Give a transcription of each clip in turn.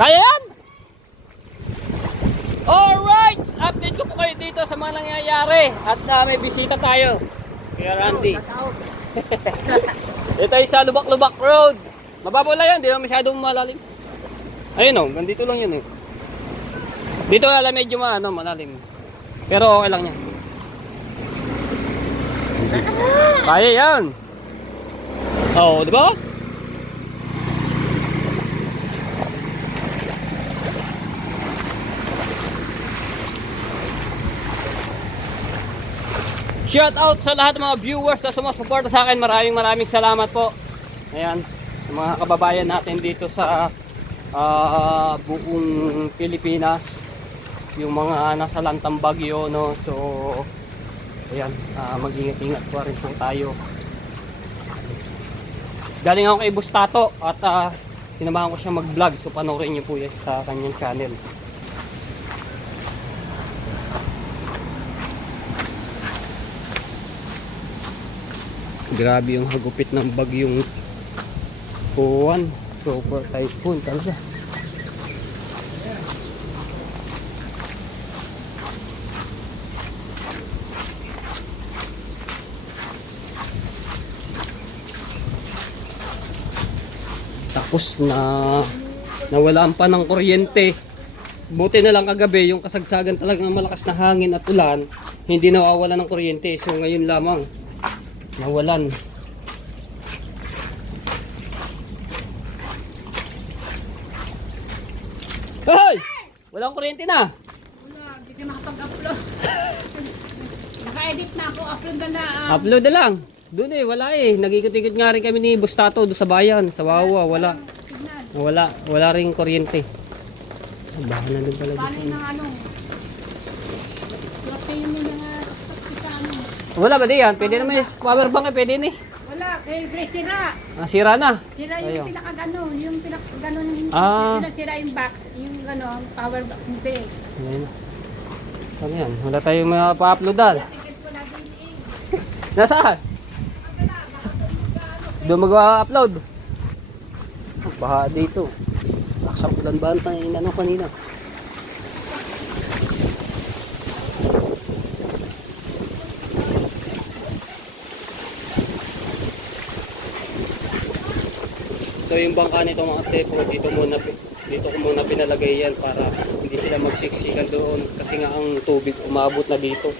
Kaya yan? Alright! Update ko po kayo dito sa mga nangyayari. At may bisita tayo. Kaya Randy. Ito ay sa Lubak-Lubak Road. Mababaw lang yan, di naman masyadong malalim. Ayun o, ganito lang yun eh. Dito lang medyo malalim. Pero okay lang yan. Kaya yan. Oo, di ba? Shout out sa lahat ng mga viewers na sumusuporta sa akin. Maraming salamat po. Ayan, sa mga kababayan natin dito sa buong Pilipinas. Yung mga nasa lantang bagyo, no. So, ayan, mag-ingat-ingat po rin po tayo. Galing ako kay Bustato at sinamahan ko siya mag-vlog. So, panoorin niyo po yan sa kanyang channel. Grabe yung hagupit ng bagyong Kuwan. Super typhoon talaga. Tapos nawalaan pa ng kuryente. Buti na lang kagabi yung kasagsagan talaga ng malakas na hangin at ulan, hindi nawawala ng kuryente. So ngayon lamang nawalan. Hoy! Walang kuryente na. Wala, hindi ka makapag-upload. Naka-edit na ako, upload na. Upload na lang. Doon eh, wala eh. Nag-ikot-ikot nga rin kami ni Bustato doon sa bayan, sa Wawa. Wala rin kuryente. Baka na doon talaga. Paano yung ano? Protein mo na nga sa ano. Wala ba di yan? Pwede naman yung power bank eh, pwede ni. Wala, kaya sira. Sira na. Sira yung Ayun. pinaka-gano, yung pinaka-gano sira yung box, yung ano, power box, hindi. Ayun. Ano yan? Wala tayong mga pa-uploadan. Nasaan? Doon mag-upload. Baha dito. Laksang ulan ba ang inano kanina? So yung bangka nito mga tepo, dito ko muna pinalagay yan para hindi sila magsiksikan doon kasi nga ang tubig umabot na dito.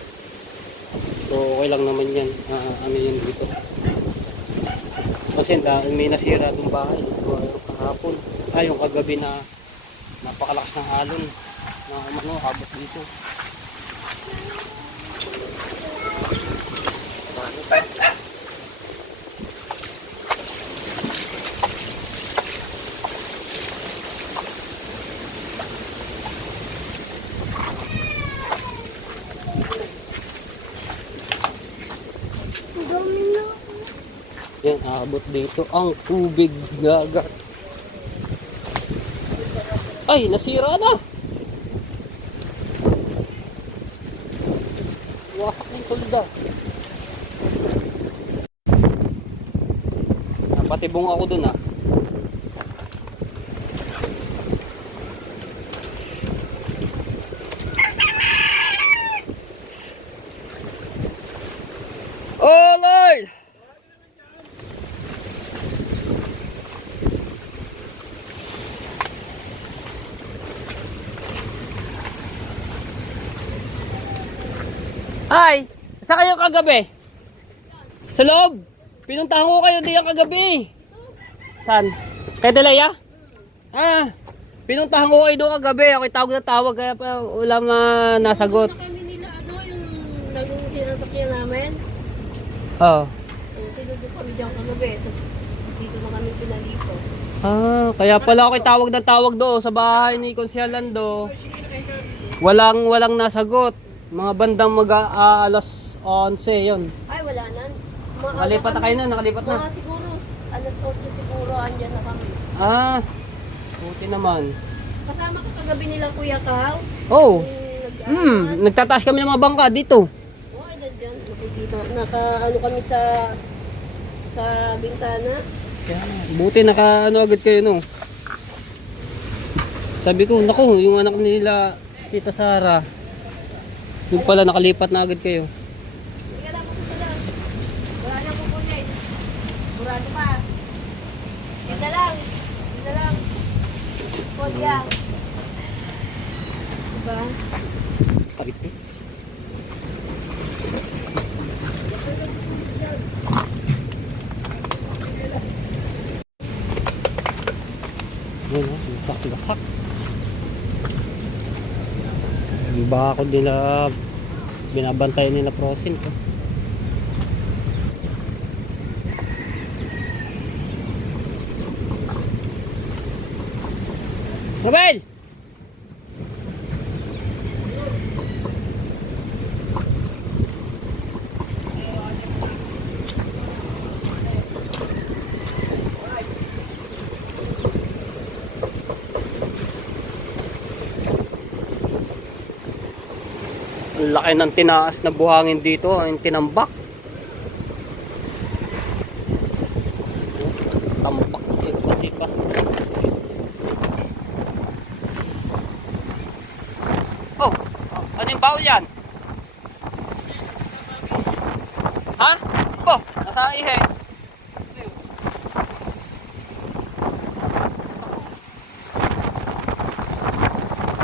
So okay lang naman yan, ano yan dito. Kasi may nasira itong bahay dito kahapon. Yung kagabi na napakalakas ng alon na habot dito. Yan, abot dito ang tubig dagat. Ay, nasira na. Wasak na yung tulda. Napatibong ako dun ah. Oh Lord! Ay, saan kayo kagabi? Sa loob. Pinuntahan ko kayo diyan kagabi. Saan? Kay Delaya? Pinuntahan ko kayo doon kagabi. Ako'y tawag na tawag kaya pa wala nasagot. Kami nila yung naging sinasakyan namin. Oo. Sinunod kami dyan kagabi. Tapos dito na kami pinalipo. Kaya pala ako'y tawag na tawag doon sa bahay ni Konsyal Lando. Walang nasagot. Mga bandang alas 11 yun. Ay, wala na. Nakalipat na kayo na, nakalipat na. Mga siguro, alas 8 siguro, andyan na kami. Buti naman. Kasama ka kagabi nila Kuya Kahaw. Oh. Nagtataas kami ng mga bangka dito. Oo, ay, dyan. Nakikita. Ano kami sa bintana. Kaya, buti naka ano agad kayo, no? Sabi ko, naku, yung anak nila, Tita Sara, yung pala nakalipat na agad kayo. Hindi ka dapat sila. Wala nang kukunin. Murado pa. Yan na lang. Yan na lang. Spot yan. Diba? Paripit. Yun, oh, lasak-lasak. Yung bakod nila, binabantay nila Frozen ko. Mabel! Ang laki ng tinaas na buhangin dito, ang tinambak. Tambak tipas. Oh, ano yung bawal yan? Ha? Oh, nasa ihe.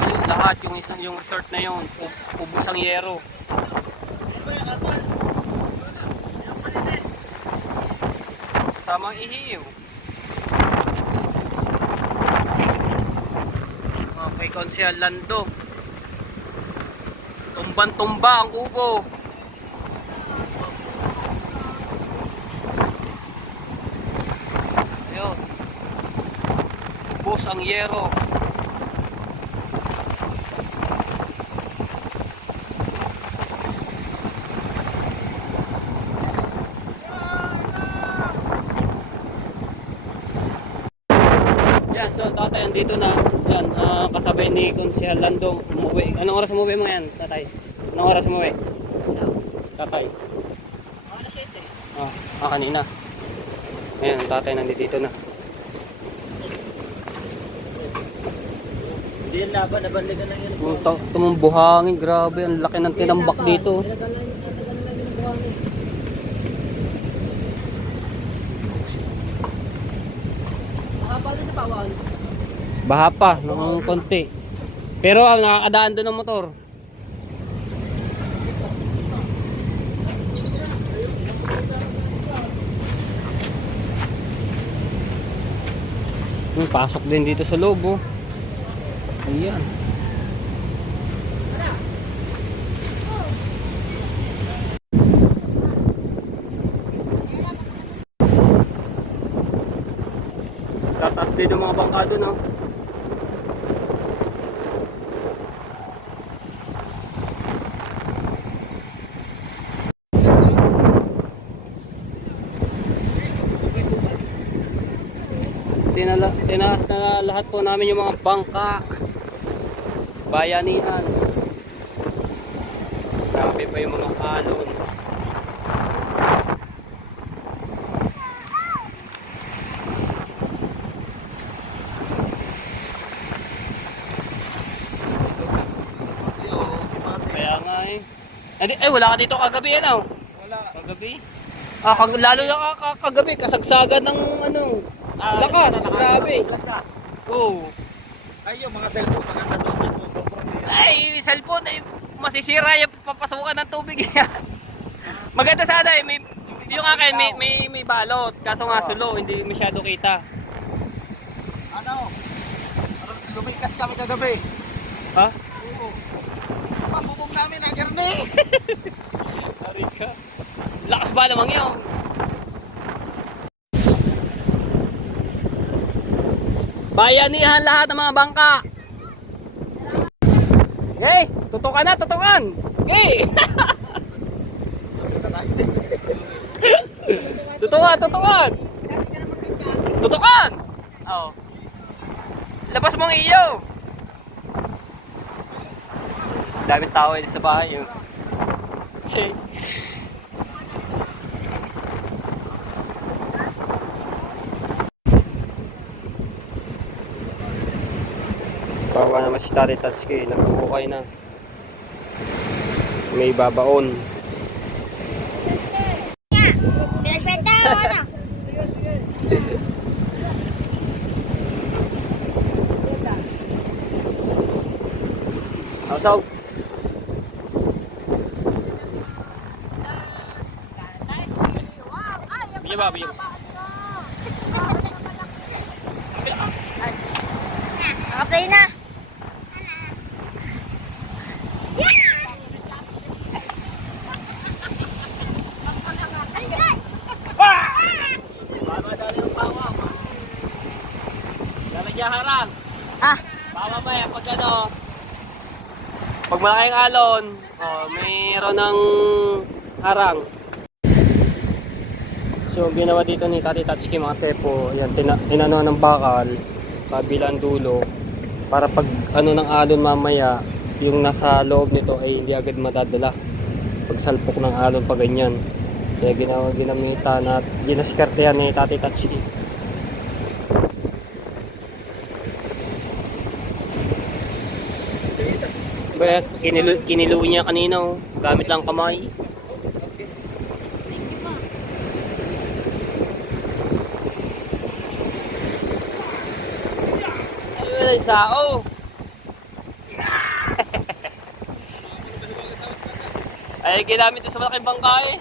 Ayun, lahat yung isang yung resort na yun, ubos ang yero. Sama ang ihiw. Okay, Konsehal Lando. Tumban-tumba ang kubo. Ayun. Ubos ang yero. Yan, so tatay andito na. Yan, kasabay ni Konsehal Lando umuwi. Anong oras umuwi mo yan, tatay? Anong oras umuwi? Tatay. Kanina. Ayan, ang tatay nandito na. Hindi yan laban, nabandigan lang yun. Tumong buhangin, grabe, ang laki ng tinambak dito. Baha pa, ng konti. Pero nakakadaan doon ng motor. Pasok din dito sa loob, oh. Ayan. Tataas din yung mga bangka doon, oh. Tinaas na lahat po namin yung mga bangka, bayanihan. Grabe pa yung mga alon. Kaya nga eh. Wala ka dito kagabi, ano? Wala. Kagabi? Lalo na kagabi, kasagsagan ng ano, lakas, grabe. Oo. Ay, yung mga cellphone, maganda to. Ay, cellphone ay masisira yung papasukan ng tubig yan. Maganda sana eh, yung akin may balot, kaso nga sulo, hindi masyado kita. Ano? Lumikas kami kagabi. Ha? Oo. Pambubog namin ang garni. Arika. Lakas ba namang yun? Bayanihan lahat ng mga bangka. Hey, tutukan na, tutukan. Hey. Tutukan, tutukan. Tutukan. Oh. Labas mo ang iyo. Daming tao dito sa bahay. Oh. Bawa naman si Tari Tatsuki, nagkukukay na. May babaon. Pinagpenta mo na. Asaw. Bigyan ba? Bigyan. Nakaplay na. Lalagyan harang. Ah, Mamaya pag ano, pag malaking alon, oh, mayroon ng harang. So, ang ginawa dito ni Tati Tatsuki mga tepo, yan, tinano ng bakal, kabilang dulo, para pag ano ng alon mamaya, yung nasa loob nito ay hindi agad madadala. Pag salpok ng alon pa ganyan. Kaya ginamitan at ginaskartehan ni Tati Tatsuki. Ba, kinilu niya kanina, oh. Gamit lang kamay. Ay, sao. Ay, ginamit ito sa malaking bangka eh.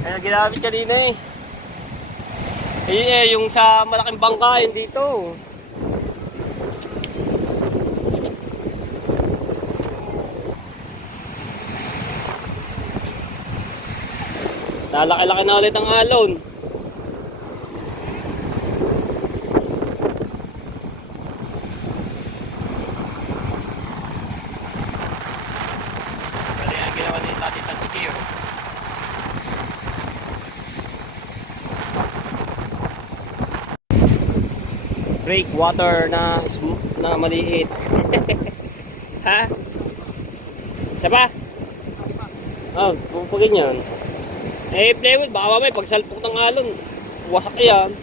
Kaya ginamit kanina eh. Yung sa malaking bangka, yun dito. Lalaki-laki na ulit ang alon. Kaya ang ginawa ni Tati Tatsuki. Breakwater na maliit. Ha? Isa pa? Oh, pupagin yan. Eh, plywood, baka mamaya pagsalpok ng alon, wasak yan.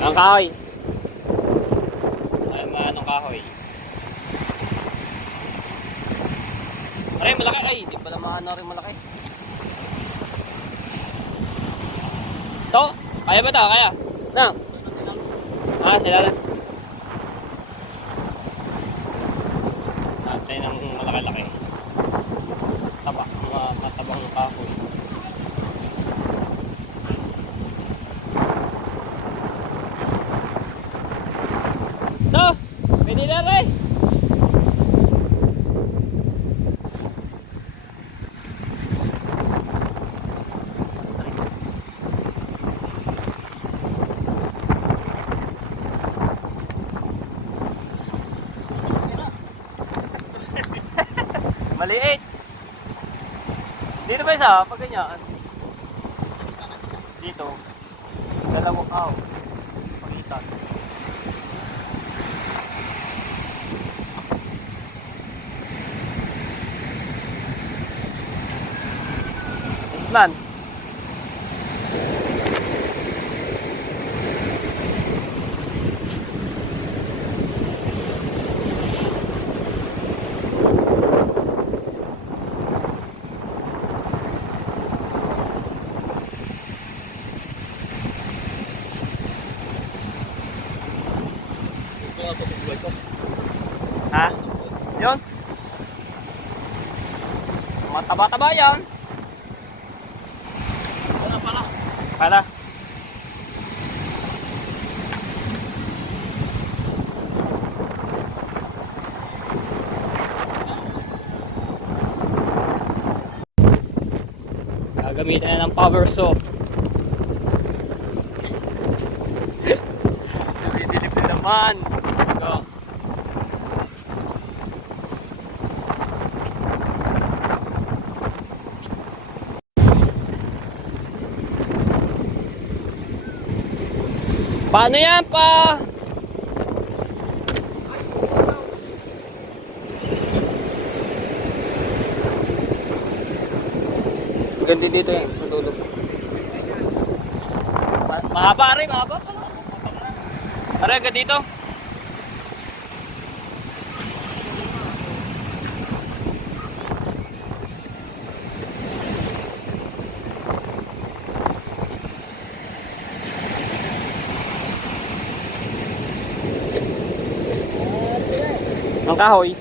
Ang kahoy. Ay, anong kahoy? Aray, malaki. Ay, di pala maano rin malaki. To? Kaya ba ito? Kaya? Na? Ah, sila na. Natin ang malaki-laki. Taba, mga matabang kahoy. To! Pwede na rin! Maliit. Dito ba isa? Pag ganyan. Dito. Dalawang kaw. Pagitan. Man. Ha? Yun? Mataba-taba yan. Pala. Gagamitin na ng power saw. Dumidilip na naman. So, paano yan pa? Hanggang din dito yan, sa dulo. Mahaba rin, mahaba pala. Aray, hanggang dito. Ang kahoy.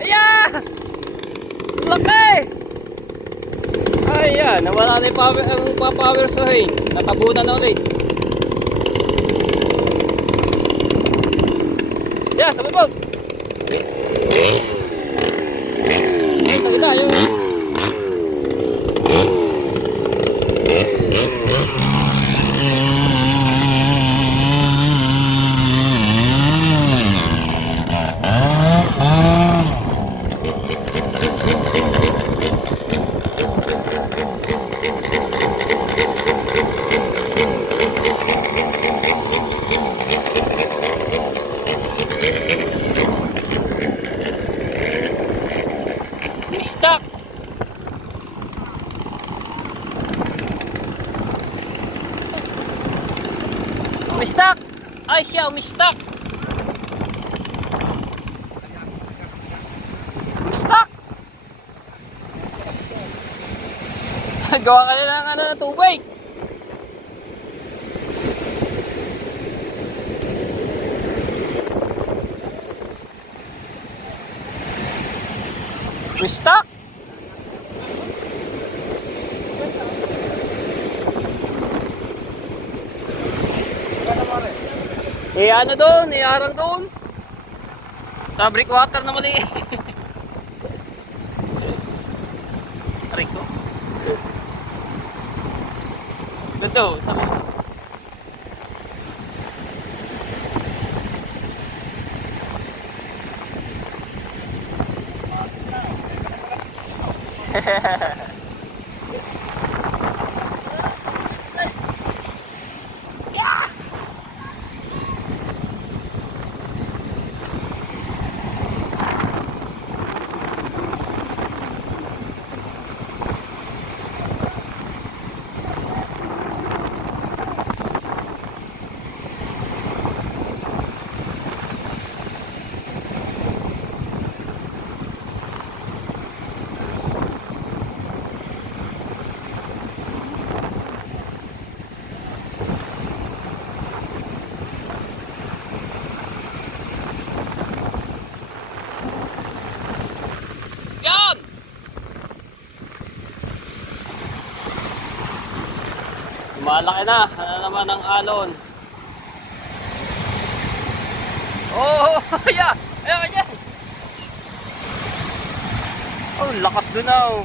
Ayan! Laki! Ayan, nawala na yung power, ang power sa rain. Natabunan na ulit. Ayan, sababog! Sabi tayo. Stuck! Umistak! Ay siya, umistak! Umistak! Gawa ka na ng ano, tubig! Umistak! Ano doon, iarang doon. Sa breakwater na mali. Aray ko. Dito, sa mga. Yan! Malaki na. Ano naman ang alon? Oh, yeah. Ayan, ayan. Oh, lakas doon na. Oh.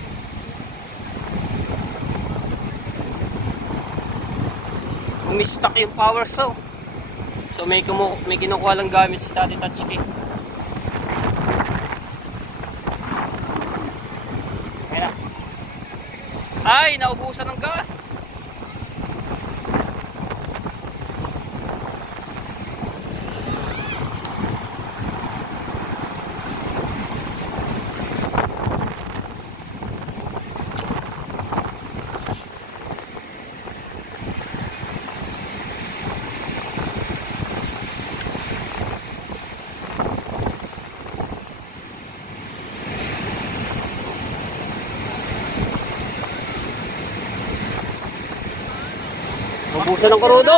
Umistak yung power saw. So may kinukuha lang gamit si Daddy Touchkey. Ayan na. Ay, naubusan ng gas. Ubusan ng krudo.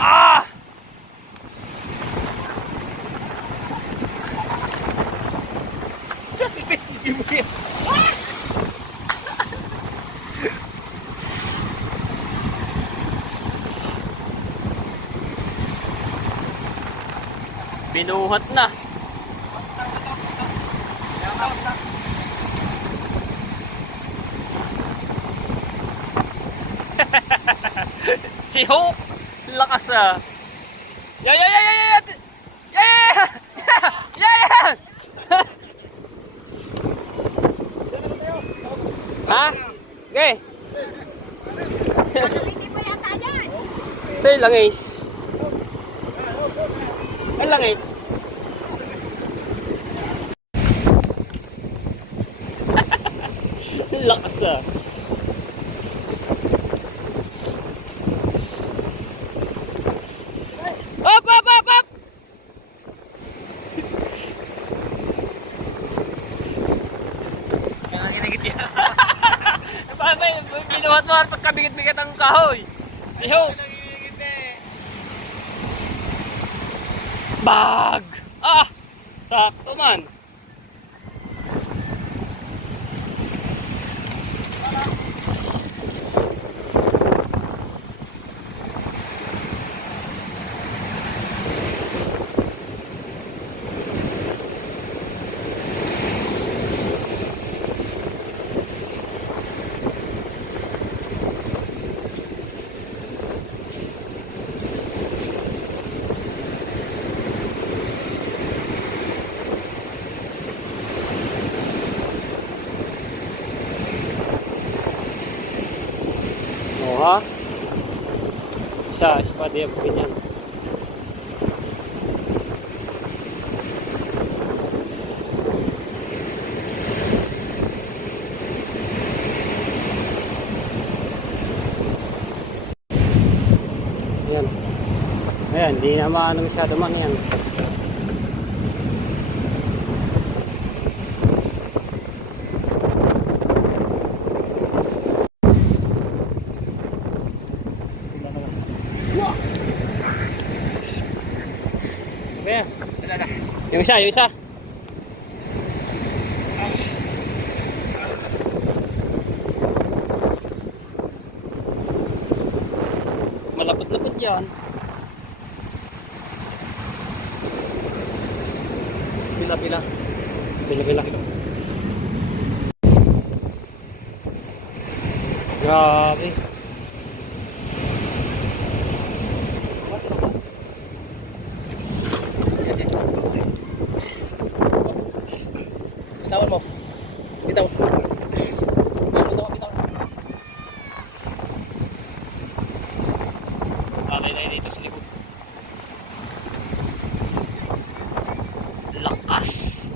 Ah! Binuhat na. Si Hope, lakas ah. Yeah, yeah, yeah, yeah, yeah, yeah, yeah, yeah, yeah. Ha? Okay. Hindi pa yata yan. Say langis. Ang langis. Lakas ah. Up, up, up, up! Kaya nakinigit yan. Binuhat mo at pagkabigat-bigat ang kahoy. Si Hope. Nakinigit eh. Bag! Ah! Sakto man. Oh, ha? Isa, espada yung ganyan. Ayan. Ayan, di na maano masyado man yan. Ayan. Yung isa, yung isa. Malapot-lapot yan. Pila-pila. Pila-pila. Grabe. Bitawan mo. Bitaw. Bitaw. Alay na dito sa likod. Lakas.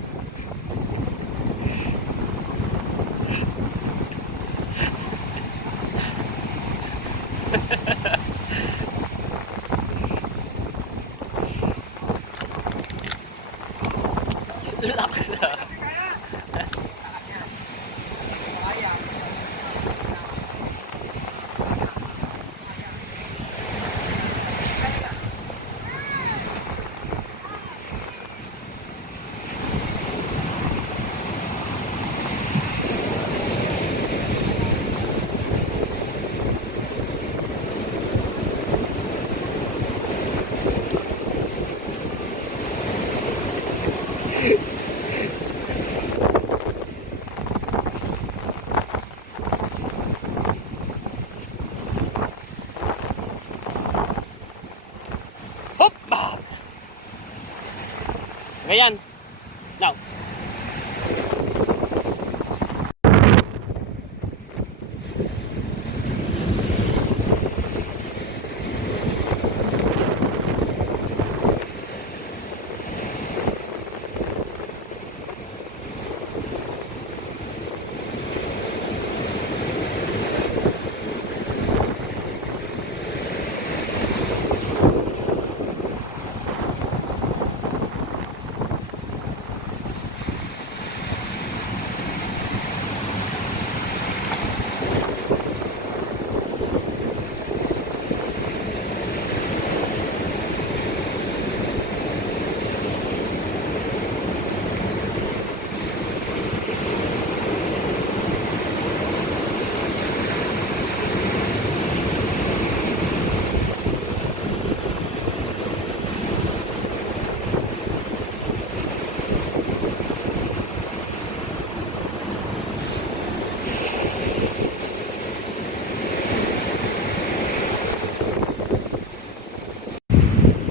Lakas.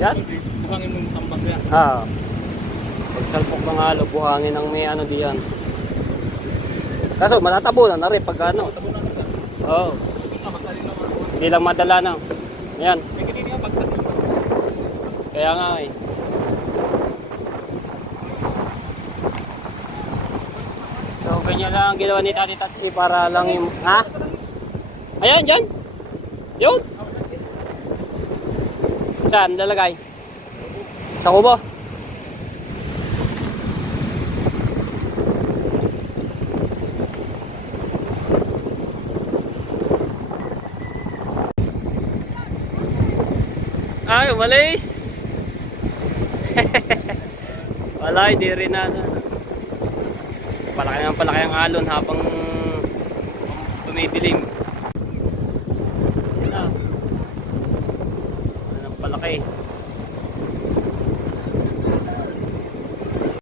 Yan. Buhangin mo yung tambak yan. Ah. Pag salpok ng halo, buhangin ang may ano diyan. Kaso malatabunan na rin pag ano. Tabo na ka. Oo. Masali naman. Hindi lang madala na. Yan. May kanina yung pagsali. Kaya nga eh. So ganyan lang ang ginawa ni Tati Taxi para lang yung... Ha? Ayan, dyan. Yun. Saan lalagay? Sa kubo. Ay, umalis. Wala, hindi rin na. Palaki ang alon habang tumidilim.